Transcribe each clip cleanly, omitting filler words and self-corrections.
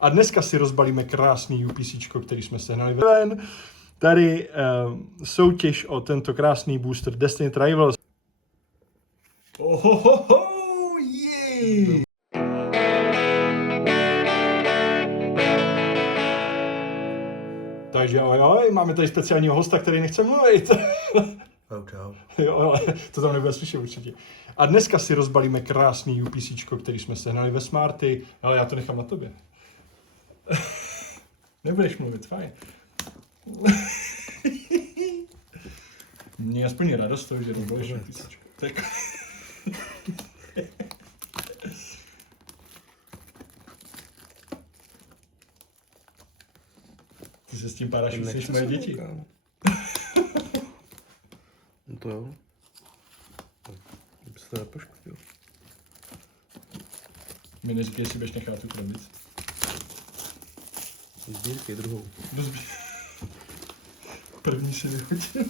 A dneska si rozbalíme krásný UPCčko, který jsme sehnali ven. Tady soutěž o tento krásný booster Destiny Rivals. Ohohoho, yeah. Takže ojoj, máme tady speciálního hosta, který nechce mluvit. Čau. Jo, to tam nebude slyšet určitě. A dneska si rozbalíme krásný UPCčko, který jsme sehnali ve Smarty, ale já to nechám na tobě. Nebudeš mluvit, fajn. Mě aspoň radost toho, že rozbalíš UPCčko. Tak. Ty se s tím páráš víc než moje děti. No to jo. Kdyby se to nepoškodil. Mi neříkej, jestli budeš nechat tu krabici. Sbírky druhou. První si vychodil.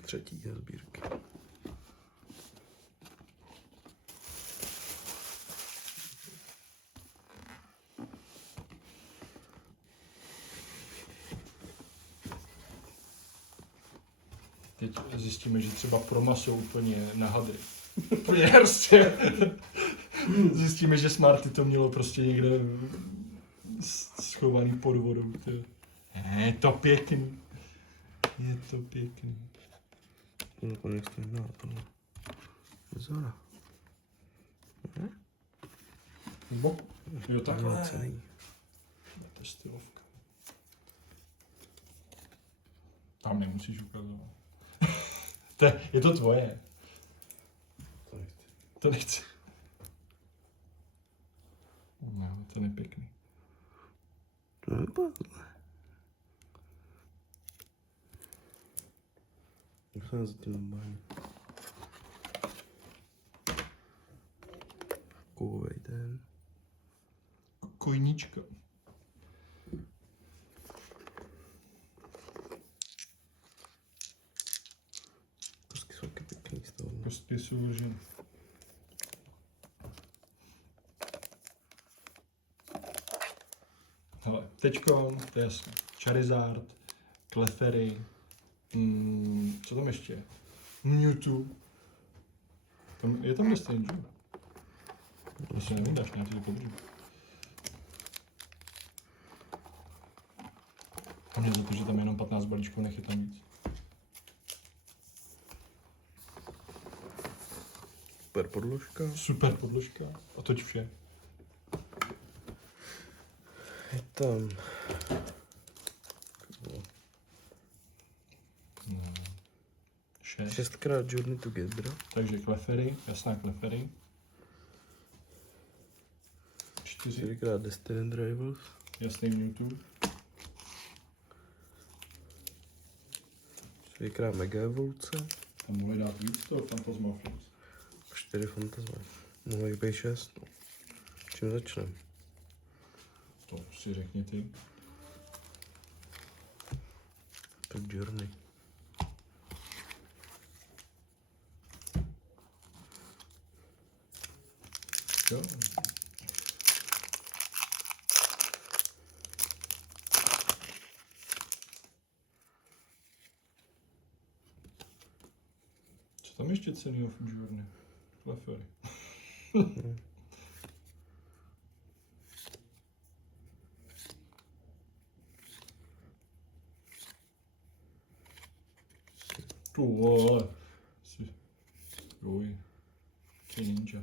Třetí je sbírky. Teď zjistíme, že třeba Proma jsou úplně na hadry. Úplně herstě. Zjistíme, že Smarty to mělo prostě někde schovaný pod vodou. Je to pěkný. Je to pěkný. To nakonec to nedá, tohle. Zora. Bo? Jo, takhle. Celý. To je stylovka. Tam nemusíš ukazovat. Je to tvoje. To nechci. To nechci. No, to je pěkný. To nepadne. Jak se za tím bání? Kovovej ten. Kojnička. Kostky jsou taky pěkný z toho. Kostky jsou vržené. Hele, teďko, to je jasné. Charizard, Clefairy, co tam ještě je? Mewtwo. Je tam Destiny, že? To si nevydáš, já ti to podržím. A mě za to, že tam je jenom 15 balíčků, nech je tam víc. Super podložka. Super podložka. A toť vše. Je tam... No. 6. 6krát Journey Together. Takže Clefairy, jasná Clefairy. 4. 4krát Destiny Rivals. Jasný Mewtwo. 4krát Mega Evoluce. Tam mohli dát víc toho Phantasmaflux. 4 fantasmy. Mohlo jich být 6. No. Čím začneme? To si řekni ty. Tak Journey. Jo. Co tam ještě cenného v Journey? Clefairy. Tu vole. Joj. Ty ninja.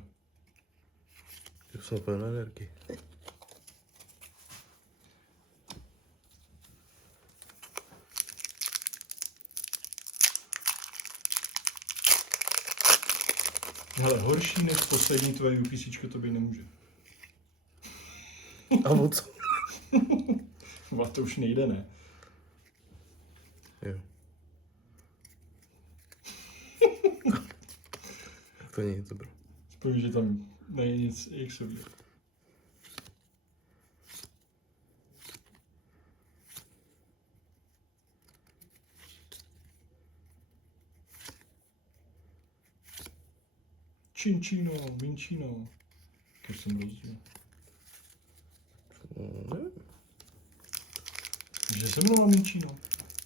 Jak jsem plná energii. Hele, horší než poslední tvoje UPCčko to být nemůže. A o co? A to už nejde, ne? Jo. To není to, bro. Spojím, že tam není nic X-ového. Cinčino, Vinčino. To jsem rozdíl. Jsi se mnou, Minčíno?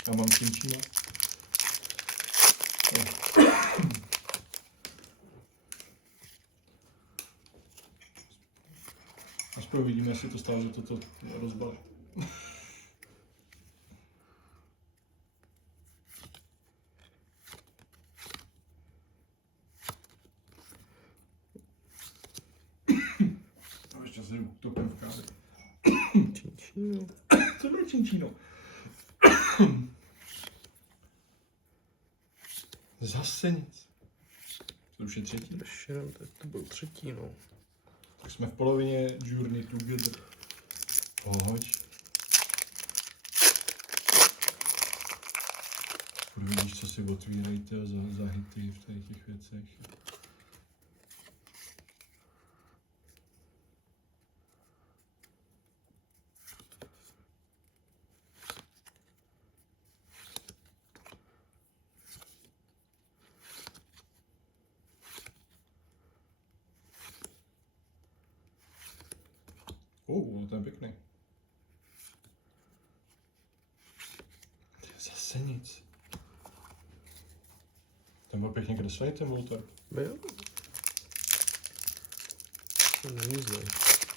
Já mám Činčíno. Aspoň uvidíme, jestli to stále za toto rozbalit. No, ještě si topím v kávě. Činčíno. Co bylo Činčíno? Zase nic. To už je třetí. Ještě jenom, to byl třetí, no. Tak jsme v polovině Journey Together. Pojď. Vidíš, co si otvírejte za hity v těch věcech. To je pěkný. Zase nic. Ten byl pěkně kreslený, ten Volter. Jo. To není zlé.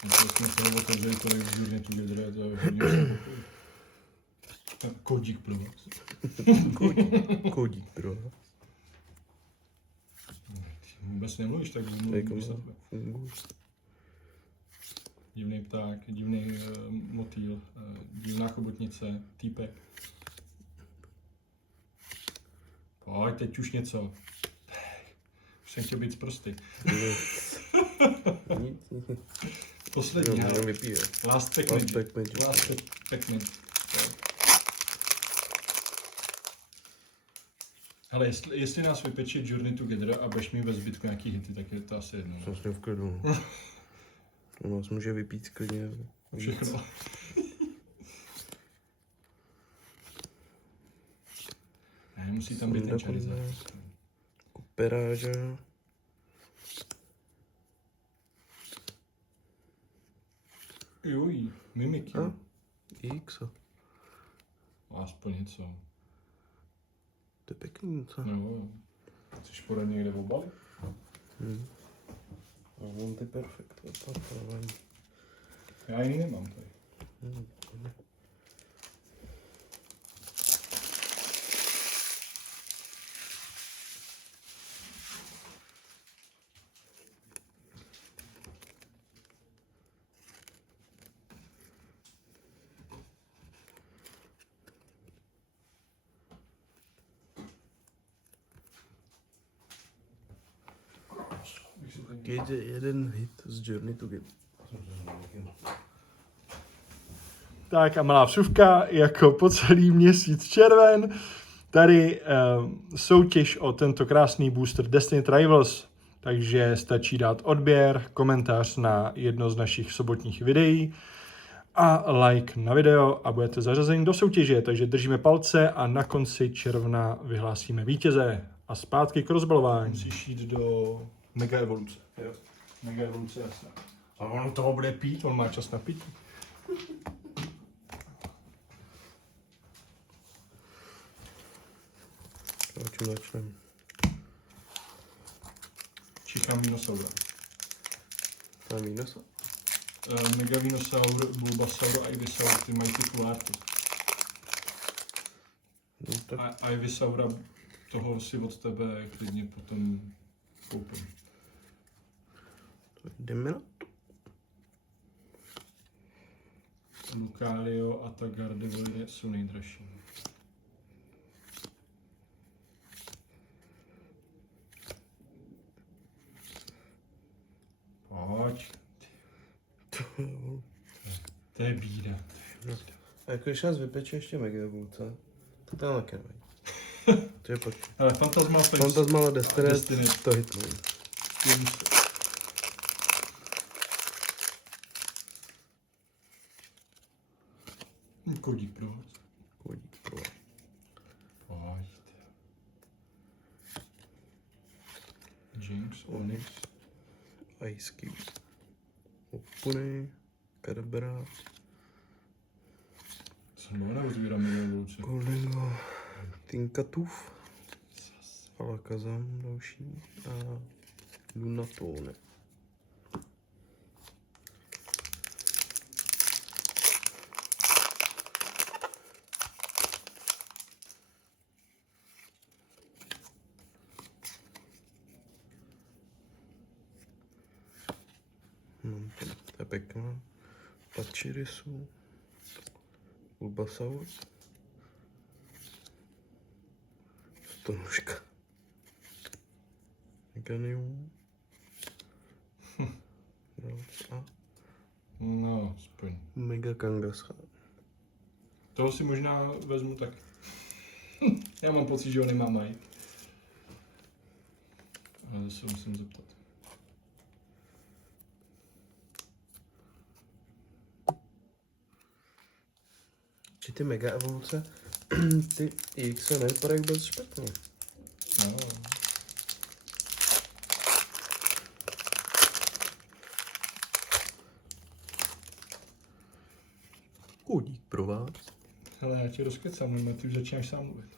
Myslím, že jsme se otevřeli tolik v Journey Together, to je hodně Kódík pro vás. Kódík pro vás. Vůbec nemluvíš, tak mluvíš za tebe. Divný pták, divný motýl, divná chobotnice, týpek. Pojď, teď už něco. Už jsem chtěl být zprostý. Poslední, jo, vypije. Last Pack Magic. Last Pack Magic. Hele, jestli nás vypeče Journey Together a budeš mít ve zbytku nějaký hity, tak je to asi jedno. Jsem s ním v klidu. On nás může vypít klidně. Všechno. Ne, musí tam být ten Charizard. Peráža. Juj, Mimiky. A? X. Aspoň něco. To je pěkný, co? No. Chceš podat někde v obaly? Mám ty perfekt. Já jiný nemám tady. Jde jeden hit z Journey Together. Tak a malá vsuvka, jako po celý měsíc červen, tady soutěž o tento krásný booster Destiny Rivals, takže stačí dát odběr, komentář na jedno z našich sobotních videí a like na video a budete zařazeni do soutěže, takže držíme palce a na konci června vyhlásíme vítěze a zpátky k rozbalování. Musíš jít do Mega Evoluce. Jo. Mega Evoluce, jasně. A on toho bude pít, on má čas na pití. O čem začneme? Čichám Vinosaura. To je Minosa? Mega Vinosaur, Bulbasaur a Ivysaur, ty mají ty full arty. No, tak... A Ivysaura, toho si od tebe klidně potom koupím. Jdeme na to. Lucario a ta Gardevoir jsou nejdražší. Pojď. To je bída. A jako když nás vypeče ještě Mega Evoluce, to tam taky nevím. To je pojď. Ale Fantasma Face. Fantasma Destiny, to hitnou. Kodík pro vás. Kodík pro vás. Pojď. Jinx, Onyx. Ice Cube. Opony. Kadabra. Co dlouho neozbírám mega evoluce. Goldengo, Tinkatuf, Alakazam další a Lunatone. No, to je pěkná. Pachirisu, Bulbasaur, Stonuška, Meganium, a No, aspoň. Mega Kangaskhan. Toho si možná vezmu tak. Já mám pocit, že ho nemá Mike. Ale se musím zeptat. Či ty mega evoluce, ty X se nevypadají vůbec špatně. No. Kódík pro vás. Hele, já tě rozkecám, no, ty už začínáš sám mluvit.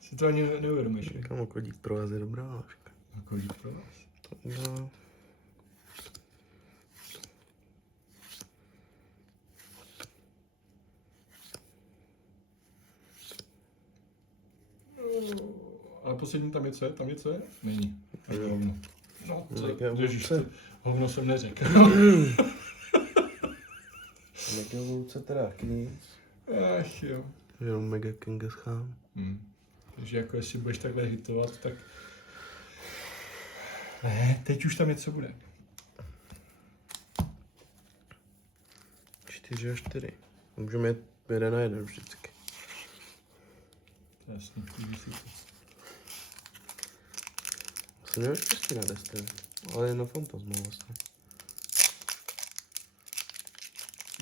Si to ani neuvědomíš, že? Kámo, kódík pro vás je dobrá láška. Jako dík pro vás. No. Ale poslední tam je co je? Tam je co je? Není. Tak je hovno. No, Mega co? Ježiš, evoluce. hovno jsem neřekl. Mega evoluce teda nic. Ach jo. Jenom Mega Kangaskhan. Takže jako jestli budeš takhle hitovat, tak... Ne, teď už tam něco bude. 4 a 4. Můžeme jet 1 na 1 vždycky. To je jasný, Vlastně nemáš štěstí na Destiny, ale na Fantasmu vlastně.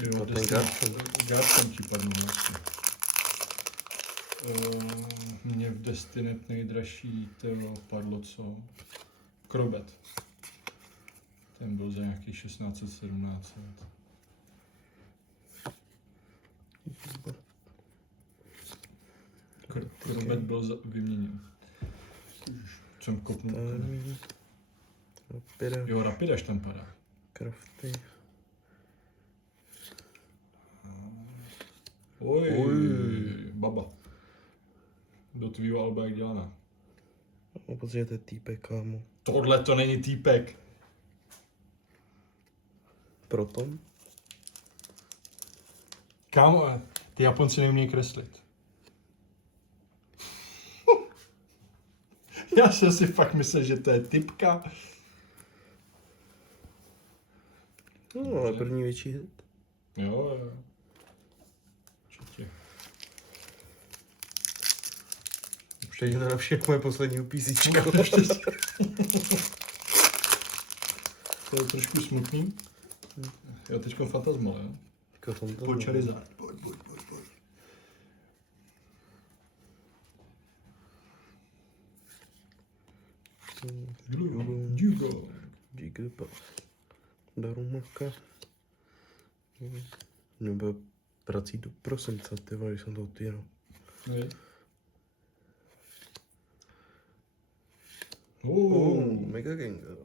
Jo, A ten Garchomp ti padnul vlastně. Mně v Destiny nejdražší to padlo co? Krobet. Ten byl za nějakých 1617. Krobet byl vyměněn. Jsem kopnul. Rapida, Jo, Rapidaš tam padá. Crafty. Oj, Oj. baba. Do tvýho alba jak dělaná. Mám pocit, že to je týpek, kámo. Tohle to není týpek. Proton? Kámo, ty Japonci neumějí kreslit. Já jsem si fakt myslel, že to je typka. No, ale první větší hit. Jo, jo. Určitě. Teď na všech moje poslední upísíčka. To je trošku smutný. Jo, teďko Fantasmal, jo? Pojď Charizard. Pojď. Dugong. Jigglypuff. Darumaka. Nebo prací do prosince, ty vole, když jsem to otvíral. Je. Mega Gengar.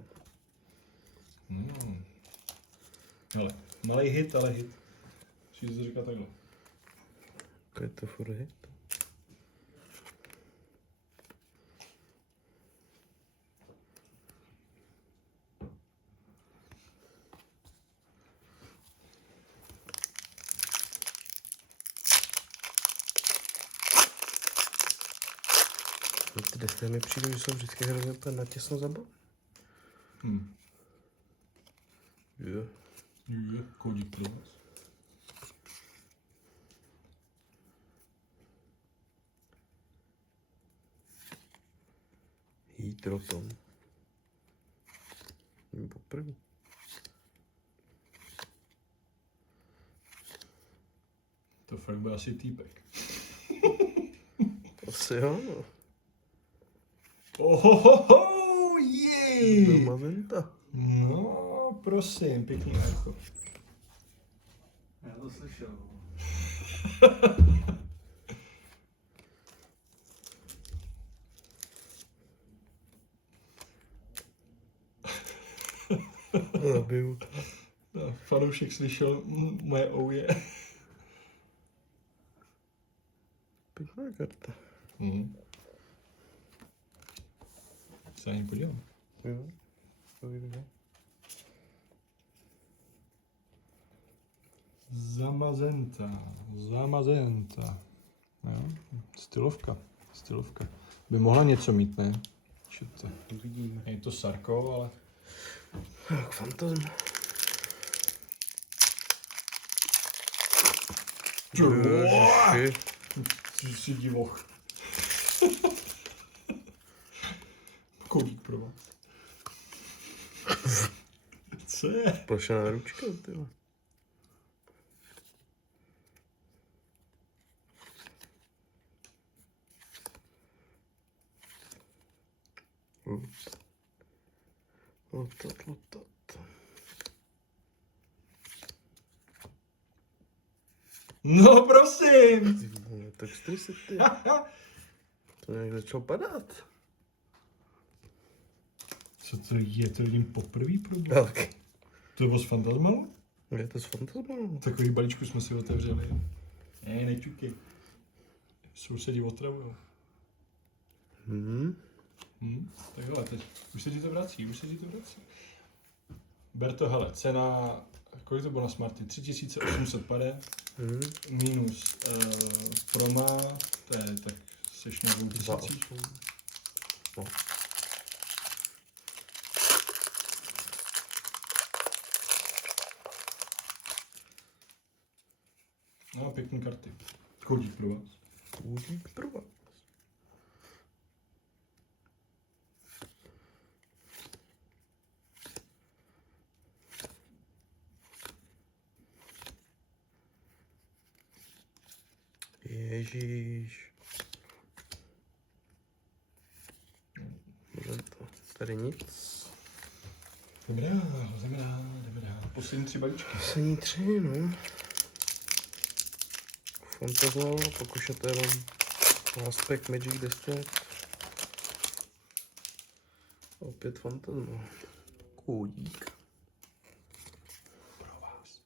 Hele, malý hit, ale hit. Musíš to říkat takhle. To je to furt hit. Ty desky mi přijde, že jsou vždycky hrozně úplně natěsno zabavy. Jo. Je, kodík pro vás. Hydroton. Poprvé. To fakt byl asi týpek. Asi jo, no. Ohohoho, jej! Mazenta. No, prosím, pěkný archo. Já to slyšel. Zabiju. No, fanoušek slyšel moje ouje. Pěkná karta. Se ani podívám. Jo, to vidím. Zamazenta. Jo, stylovka. By mohla něco mít, ne? Čete. Uvidíme. Je to Sarko, ale... Tak, fantasm. Ježiši. Ty jsi divoch. Kolik pro vás. Co je? Plošená ručka, tyhle. Lotat. No prosím! Tak 40 ty. To nějak začalo padat. Co to je? To vidím poprvé pro mě. Tak. To bylo s Fantasmou? Je to s fantasmou. Takový balíčku jsme si otevřeli. Nečuky. Sousedi otravujou. Tak hele, teď už se ti to vrací. Ber to, hele, cena, kolik to bylo na Smarty? 3800 pade, minus proma, to je tak seš na 2000. No. No, pěkný karty. Koudík pro vás. Kůžík pro vás. Ježíš. To tady nic. Jdeme dál. Poslední 3 balíčky. Poslední 3, no. Fantasmal, pokušatelem. Aspect Magic Desktop. Opět Fantasmal. Kůdík. Pro vás.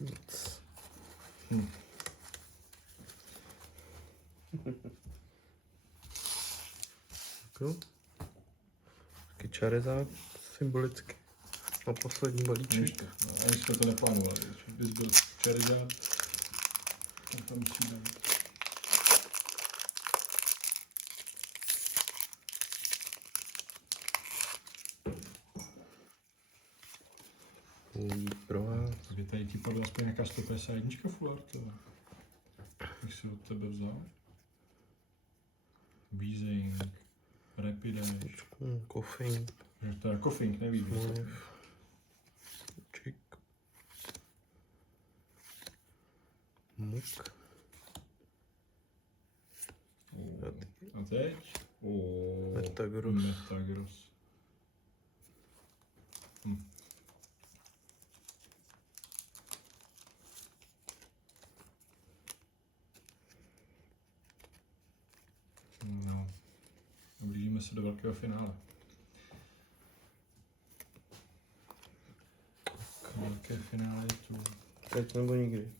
Nic. Jo. Taky Charizard symbolicky. Na poslední balíček. No, ani jsme to neplánovali. Bys byl Charizard. Tam musí dát. Kůdík pro vás. Takže tady ti padla aspoň nějaká 151 full art. Jak si od tebe vzal? Weezing, Rapidash, Koffein. to je Koffing, nevíš. Čik. Muk. A teď? Metagross. Metagross. No. Blížíme se do velkého finále. Velké finále je tu. Teď nebo nikdy.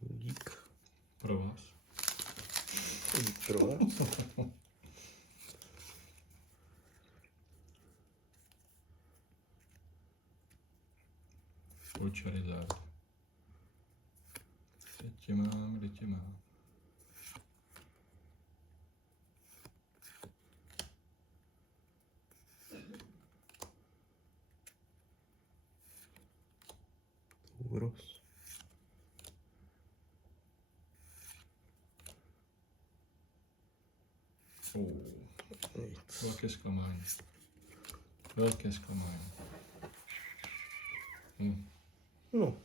Dík. Pro vás. Dík pro vás. Charizard. Kde tě mám? Úros. Nic. Velké zklamání. Velké zklamání. No,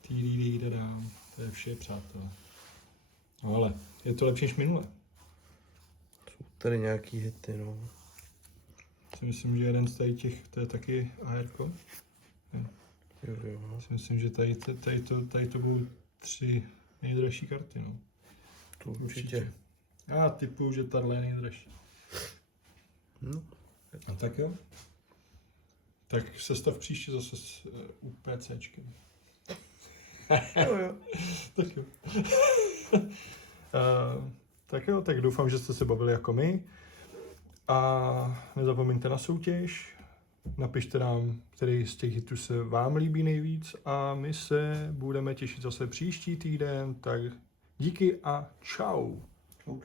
Týdídídadám. To je vše, přátelé. No ale je to lepší než minule. jsou tady nějaký hity, no. Si myslím, že jeden z těch, to je taky ARko. Jo. Si myslím, že tady to budou 3 nejdražší karty, no. To určitě. Já typuju, že tahle je nejdražší. No. A tak jo. Tak se stav příště zase s UPCčkem. Jo. Tak jo. Tak jo, tak doufám, že jste se bavili jako my. A nezapomeňte na soutěž. Napište nám, který z těch hitů se vám líbí nejvíc a my se budeme těšit zase příští týden. Tak díky a čau. Čau.